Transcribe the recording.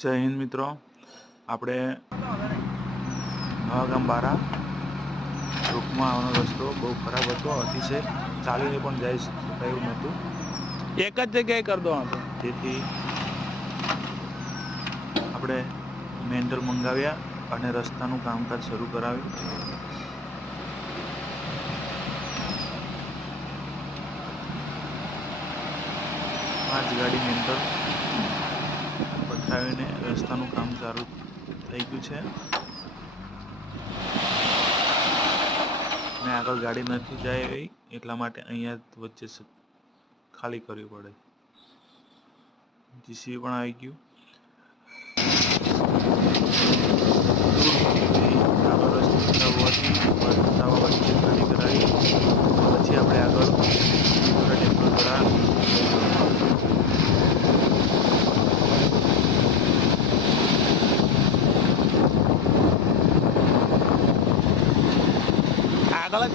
જય હિન્દ મિત્રો, આપણે નવાગામ બારા રૂટમાં આવવાનો રસ્તો બહુ ખરાબ હતો. અતિશય ચાલીને પણ જઈ શકાય એવું નહોતું. એક જ જગ્યાએ કરી દો. તેથી આપણે મેન્ટર મંગાવ્યા અને રસ્તાનું કામકાજ શરૂ કરાવ્યું. પાંચ ગાડી મેન્ટર પઠાવીને રસ્તાનું કામ ચાલુ થઈ ગયું છે ને આગળ ગાડી નથી જાય એવી, એટલા માટે અહીંયા વચ્ચે ખાલી કરવી પડે. જીસીબી પણ આવી ગયું. આગળ રસ્તો ખરાબ હોવાથી વચ્ચે ખાલી કરાવી પછી આપણે આગળ